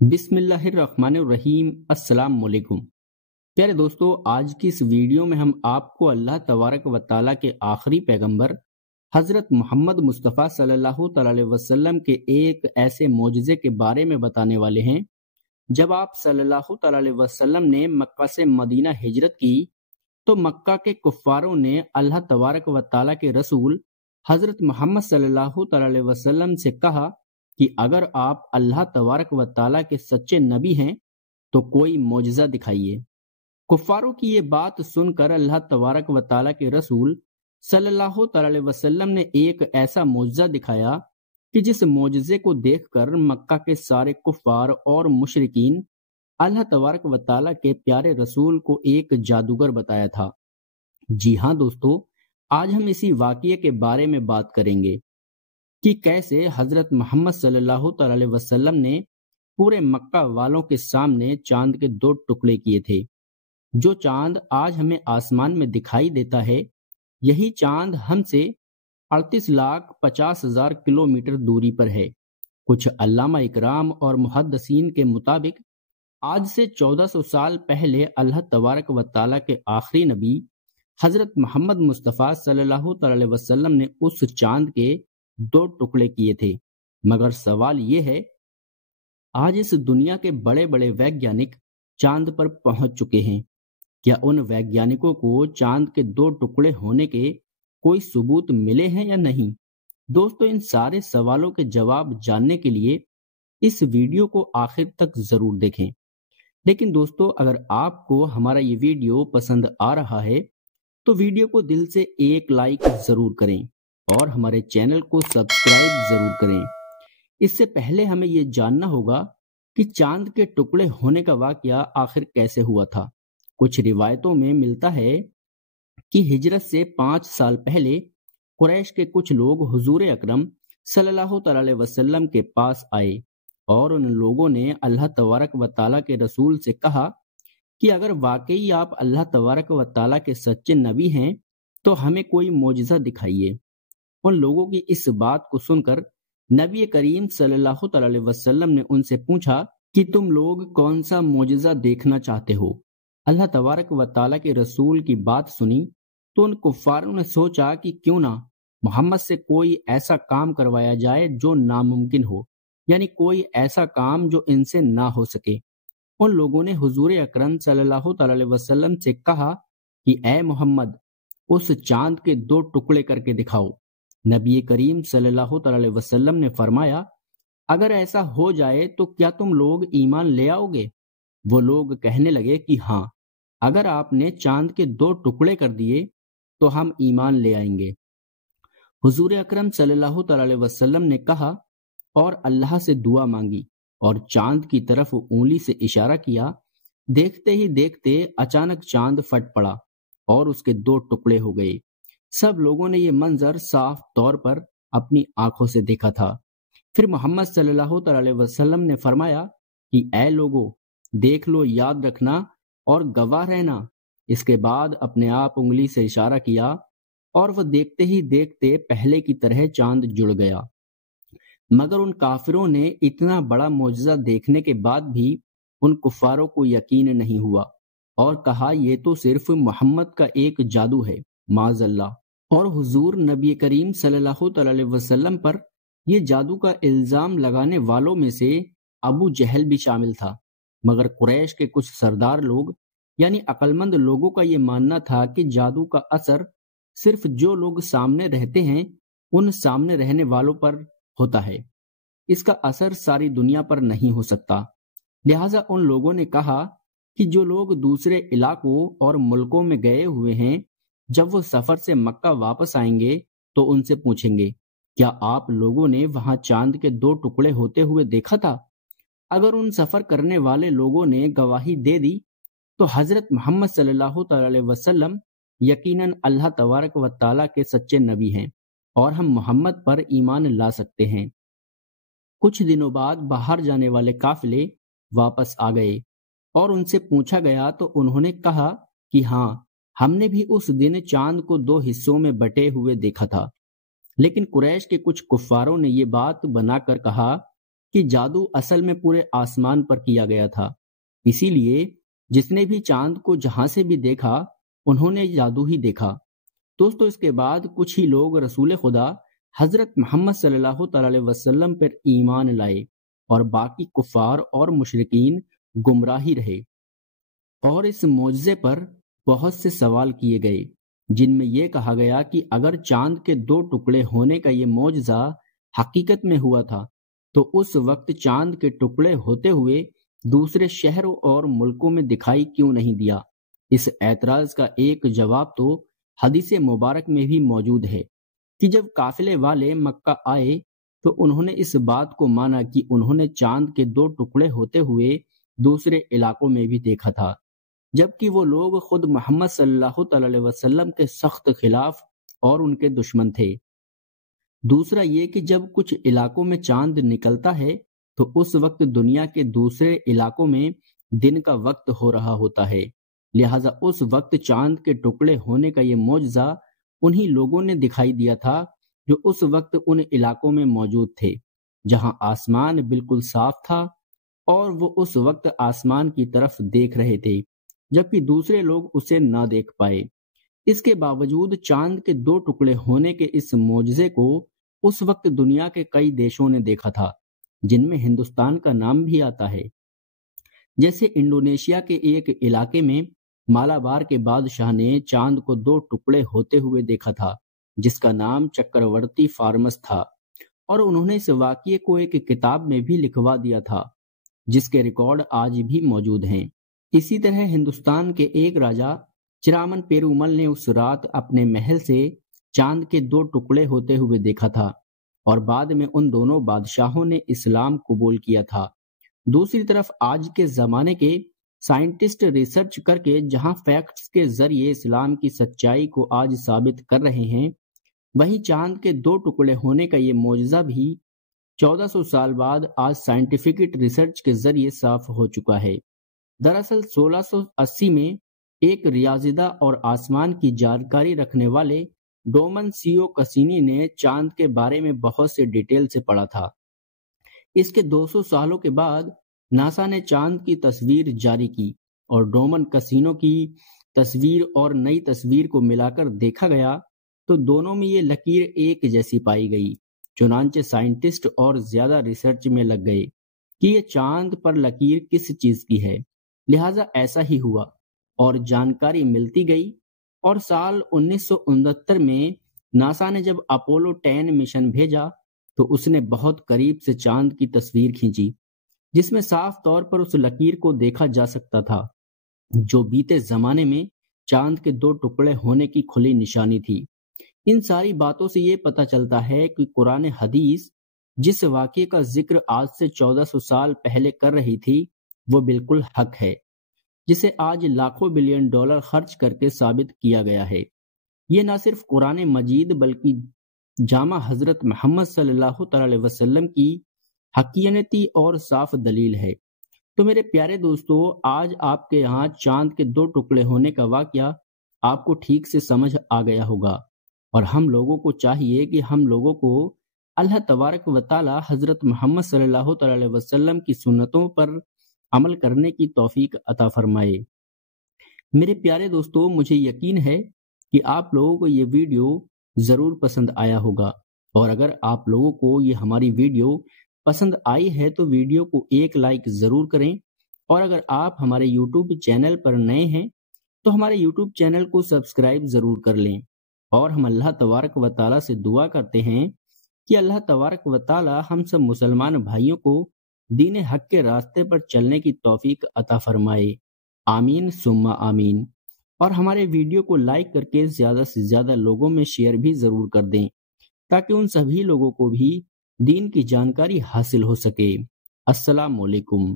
بسم اللہ الرحمن الرحیم۔ السلام علیکم پیارے دوستو، آج کی اس ویڈیو میں ہم آپ کو اللہ تبارک و تعالیٰ کے آخری پیغمبر حضرت محمد مصطفیٰ صلی اللہ تعالی علیہ وسلم کے ایک ایسے معجزے کے بارے میں بتانے والے ہیں۔ جب آپ صلی اللہ تعالی علیہ وسلم نے مکہ سے مدینہ ہجرت کی تو مکہ کے کفاروں نے اللہ تبارک و تعالیٰ کے رسول حضرت محمد صلی اللہ تعالی علیہ وسلم سے کہا کہ اگر آپ اللہ تبارک و تعالیٰ کے سچے نبی ہیں تو کوئی معجزہ دکھائیے۔ کفاروں کی یہ بات سن کر اللہ تبارک و تعالیٰ کے رسول صلی اللہ تعالی علیہ وسلم نے ایک ایسا معجزہ دکھایا کہ جس معجزے کو دیکھ کر مکہ کے سارے کفار اور مشرکین اللہ تبارک و تعالیٰ کے پیارے رسول کو ایک جادوگر بتایا تھا۔ جی ہاں دوستو، آج ہم اسی واقعے کے بارے میں بات کریں گے کہ کیسے حضرت محمد صلی اللہ تعالی علیہ وسلم نے پورے مکہ والوں کے سامنے چاند کے 2 ٹکڑے کیے تھے۔ جو چاند آج ہمیں آسمان میں دکھائی دیتا ہے، یہی چاند ہم سے 38,50,000 کلومیٹر دوری پر ہے۔ کچھ علامہ اکرام اور محدثین کے مطابق آج سے 1400 سال پہلے اللہ تبارک و تعالیٰ کے آخری نبی حضرت محمد مصطفیٰ صلی اللہ تعالی علیہ وسلم نے اس چاند کے 2 ٹکڑے کیے تھے۔ مگر سوال یہ ہے، آج اس دنیا کے بڑے بڑے ویگیانک چاند پر پہنچ چکے ہیں، کیا ان ویگیانکوں کو چاند کے 2 ٹکڑے ہونے کے کوئی ثبوت ملے ہیں یا نہیں؟ دوستو، ان سارے سوالوں کے جواب جاننے کے لیے اس ویڈیو کو آخر تک ضرور دیکھیں۔ لیکن دوستو، اگر آپ کو ہمارا یہ ویڈیو پسند آ رہا ہے تو ویڈیو کو دل سے ایک لائک ضرور کریں اور ہمارے چینل کو سبسکرائب ضرور کریں۔ اس سے پہلے ہمیں یہ جاننا ہوگا کہ چاند کے ٹکڑے ہونے کا واقعہ آخر کیسے ہوا تھا۔ کچھ روایتوں میں ملتا ہے کہ ہجرت سے 5 سال پہلے قریش کے کچھ لوگ حضور اکرم صلی اللہ تعالی علیہ وسلم کے پاس آئے اور ان لوگوں نے اللہ تبارک و تعالیٰ کے رسول سے کہا کہ اگر واقعی آپ اللہ تبارک و تعالیٰ کے سچے نبی ہیں تو ہمیں کوئی معجزہ دکھائیے۔ ان لوگوں کی اس بات کو سن کر نبی کریم صلی اللہ تعالی علیہ وسلم نے ان سے پوچھا کہ تم لوگ کون سا معجزہ دیکھنا چاہتے ہو؟ اللہ تبارک و تعالیٰ کے رسول کی بات سنی تو ان کفاروں نے سوچا کہ کیوں نہ محمد سے کوئی ایسا کام کروایا جائے جو ناممکن ہو، یعنی کوئی ایسا کام جو ان سے نہ ہو سکے۔ ان لوگوں نے حضور اکرم صلی اللہ تعالی علیہ وسلم سے کہا کہ اے محمد، اس چاند کے 2 ٹکڑے کر کے دکھاؤ۔ نبی کریم صلی اللہ تعالی علیہ وسلم نے فرمایا، اگر ایسا ہو جائے تو کیا تم لوگ ایمان لے آؤ گے؟ وہ لوگ کہنے لگے کہ ہاں، اگر آپ نے چاند کے 2 ٹکڑے کر دیے تو ہم ایمان لے آئیں گے۔ حضور اکرم صلی اللہ تعالی علیہ وسلم نے کہا اور اللہ سے دعا مانگی اور چاند کی طرف انگلی سے اشارہ کیا۔ دیکھتے ہی دیکھتے اچانک چاند پھٹ پڑا اور اس کے 2 ٹکڑے ہو گئے۔ سب لوگوں نے یہ منظر صاف طور پر اپنی آنکھوں سے دیکھا تھا۔ پھر محمد صلی اللہ تعالی علیہ وسلم نے فرمایا کہ اے لوگو، دیکھ لو، یاد رکھنا اور گواہ رہنا۔ اس کے بعد اپنے آپ انگلی سے اشارہ کیا اور وہ دیکھتے ہی دیکھتے پہلے کی طرح چاند جڑ گیا۔ مگر ان کافروں نے اتنا بڑا معجزہ دیکھنے کے بعد بھی ان کفاروں کو یقین نہیں ہوا اور کہا یہ تو صرف محمد کا ایک جادو ہے، معاذ اللہ۔ اور حضور نبی کریم صلی اللہ تعالی علیہ وسلم پر یہ جادو کا الزام لگانے والوں میں سے ابو جہل بھی شامل تھا۔ مگر قریش کے کچھ سردار لوگ یعنی عقل مند لوگوں کا یہ ماننا تھا کہ جادو کا اثر صرف جو لوگ سامنے رہتے ہیں ان سامنے رہنے والوں پر ہوتا ہے، اس کا اثر ساری دنیا پر نہیں ہو سکتا۔ لہٰذا ان لوگوں نے کہا کہ جو لوگ دوسرے علاقوں اور ملکوں میں گئے ہوئے ہیں، جب وہ سفر سے مکہ واپس آئیں گے تو ان سے پوچھیں گے، کیا آپ لوگوں نے وہاں چاند کے 2 ٹکڑے ہوتے ہوئے دیکھا تھا؟ اگر ان سفر کرنے والے لوگوں نے گواہی دے دی تو حضرت محمد صلی اللہ تعالی علیہ وسلم یقیناً اللہ تبارک و تعالیٰ کے سچے نبی ہیں اور ہم محمد پر ایمان لا سکتے ہیں۔ کچھ دنوں بعد باہر جانے والے قافلے واپس آ گئے اور ان سے پوچھا گیا تو انہوں نے کہا کہ ہاں، ہم نے بھی اس دن چاند کو 2 حصوں میں بٹے ہوئے دیکھا تھا۔ لیکن قریش کے کچھ کفاروں نے یہ بات بنا کر کہا کہ کہ جادو اصل میں پورے آسمان پر کیا گیا تھا، اسی لیے جس نے بھی چاند کو جہاں سے بھی دیکھا انہوں نے جادو ہی دیکھا۔ دوستو اس کے بعد کچھ ہی لوگ رسول خدا حضرت محمد صلی اللہ تعالی علیہ وسلم پر ایمان لائے اور باقی کفار اور مشرکین گمراہی رہے، اور اس معجزے پر بہت سے سوال کیے گئے، جن میں یہ کہا گیا کہ اگر چاند کے 2 ٹکڑے ہونے کا یہ معجزہ حقیقت میں ہوا تھا تو اس وقت چاند کے ٹکڑے ہوتے ہوئے دوسرے شہروں اور ملکوں میں دکھائی کیوں نہیں دیا؟ اس اعتراض کا ایک جواب تو حدیث مبارک میں بھی موجود ہے کہ جب قافلے والے مکہ آئے تو انہوں نے اس بات کو مانا کہ انہوں نے چاند کے 2 ٹکڑے ہوتے ہوئے دوسرے علاقوں میں بھی دیکھا تھا، جبکہ وہ لوگ خود محمد صلی اللہ تعالی علیہ وسلم کے سخت خلاف اور ان کے دشمن تھے۔ دوسرا یہ کہ جب کچھ علاقوں میں چاند نکلتا ہے تو اس وقت دنیا کے دوسرے علاقوں میں دن کا وقت ہو رہا ہوتا ہے، لہٰذا اس وقت چاند کے ٹکڑے ہونے کا یہ معجزہ انہی لوگوں نے دکھائی دیا تھا جو اس وقت ان علاقوں میں موجود تھے جہاں آسمان بالکل صاف تھا، اور وہ اس وقت آسمان کی طرف دیکھ رہے تھے جبکہ دوسرے لوگ اسے نہ دیکھ پائے۔ اس کے باوجود چاند کے 2 ٹکڑے ہونے کے اس معجزے کو اس وقت دنیا کے کئی دیشوں نے دیکھا تھا، جن میں ہندوستان کا نام بھی آتا ہے۔ جیسے انڈونیشیا کے ایک علاقے میں مالابار کے بادشاہ نے چاند کو 2 ٹکڑے ہوتے ہوئے دیکھا تھا، جس کا نام چکرورتی فارمس تھا، اور انہوں نے اس واقعے کو ایک کتاب میں بھی لکھوا دیا تھا جس کے ریکارڈ آج بھی موجود ہیں۔ اسی طرح ہندوستان کے ایک راجا چرامن پیرومل نے اس رات اپنے محل سے چاند کے 2 ٹکڑے ہوتے ہوئے دیکھا تھا، اور بعد میں ان دونوں بادشاہوں نے اسلام قبول کیا تھا۔ دوسری طرف آج کے زمانے کے سائنٹسٹ ریسرچ کر کے جہاں فیکٹس کے ذریعے اسلام کی سچائی کو آج ثابت کر رہے ہیں، وہیں چاند کے 2 ٹکڑے ہونے کا یہ معجزہ بھی 1400 سال بعد آج سائنٹیفک ریسرچ کے ذریعے صاف ہو چکا ہے۔ دراصل 1680 میں ایک ریاضیداں اور آسمان کی جانکاری رکھنے والے ڈومن سیو کسینی نے چاند کے بارے میں بہت سے ڈیٹیل سے پڑھا تھا۔ اس کے 200 سالوں کے بعد ناسا نے چاند کی تصویر جاری کی، اور ڈومن کسینو کی تصویر اور نئی تصویر کو ملا کر دیکھا گیا تو دونوں میں یہ لکیر ایک جیسی پائی گئی۔ چنانچہ سائنٹسٹ اور زیادہ ریسرچ میں لگ گئے کہ یہ چاند پر لکیر کس چیز کی ہے، لہٰذا ایسا ہی ہوا، اور جانکاری ملتی گئی، اور سال 1969 میں ناسا نے جب اپولو 10 مشن بھیجا تو اس نے بہت قریب سے چاند کی تصویر کھینچی، جس میں صاف طور پر اس لکیر کو دیکھا جا سکتا تھا جو بیتے زمانے میں چاند کے 2 ٹکڑے ہونے کی کھلی نشانی تھی۔ ان ساری باتوں سے یہ پتہ چلتا ہے کہ قرآن حدیث جس واقعے کا ذکر آج سے 1400 سال پہلے کر رہی تھی وہ بالکل حق ہے، جسے آج لاکھوں بلین ڈالر خرچ کر کے ثابت کیا گیا ہے۔ یہ نہ صرف قرآن مجید بلکہ جامع حضرت محمد صلی اللہ تعالی علیہ وسلم کی حقانیتی اور صاف دلیل ہے۔ تو میرے پیارے دوستو، آج آپ کے یہاں چاند کے 2 ٹکڑے ہونے کا واقعہ آپ کو ٹھیک سے سمجھ آ گیا ہوگا، اور ہم لوگوں کو چاہیے کہ ہم لوگوں کو اللہ تبارک و تعالی حضرت محمد صلی اللہ تعالی علیہ وسلم کی سنتوں پر عمل کرنے کی توفیق عطا فرمائے۔ میرے پیارے دوستو، مجھے یقین ہے کہ آپ لوگوں کو یہ ویڈیو ضرور پسند آیا ہوگا، اور اگر آپ لوگوں کو یہ ہماری ویڈیو پسند آئی ہے تو ویڈیو کو ایک لائک ضرور کریں، اور اگر آپ ہمارے یوٹیوب چینل پر نئے ہیں تو ہمارے یوٹیوب چینل کو سبسکرائب ضرور کر لیں، اور ہم اللہ تبارک و تعالیٰ سے دعا کرتے ہیں کہ اللہ تبارک و تعالیٰ ہم سب مسلمان بھائیوں کو دین حق کے راستے پر چلنے کی توفیق عطا فرمائے، آمین ثم آمین۔ اور ہمارے ویڈیو کو لائک کر کے زیادہ سے زیادہ لوگوں میں شیئر بھی ضرور کر دیں تاکہ ان سبھی لوگوں کو بھی دین کی جانکاری حاصل ہو سکے۔ السلام علیکم۔